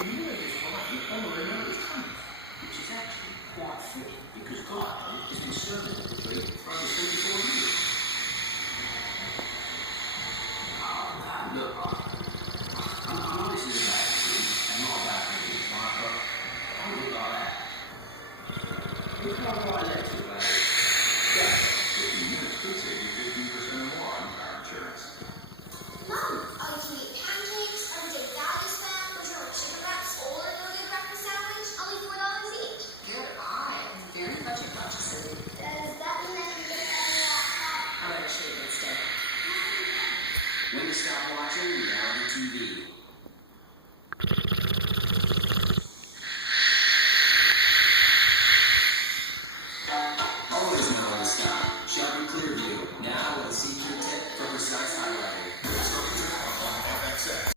in Murder's way honouring Earth's coming, which is actually quite fitting because Gaia has been serving the tree for over 44 years.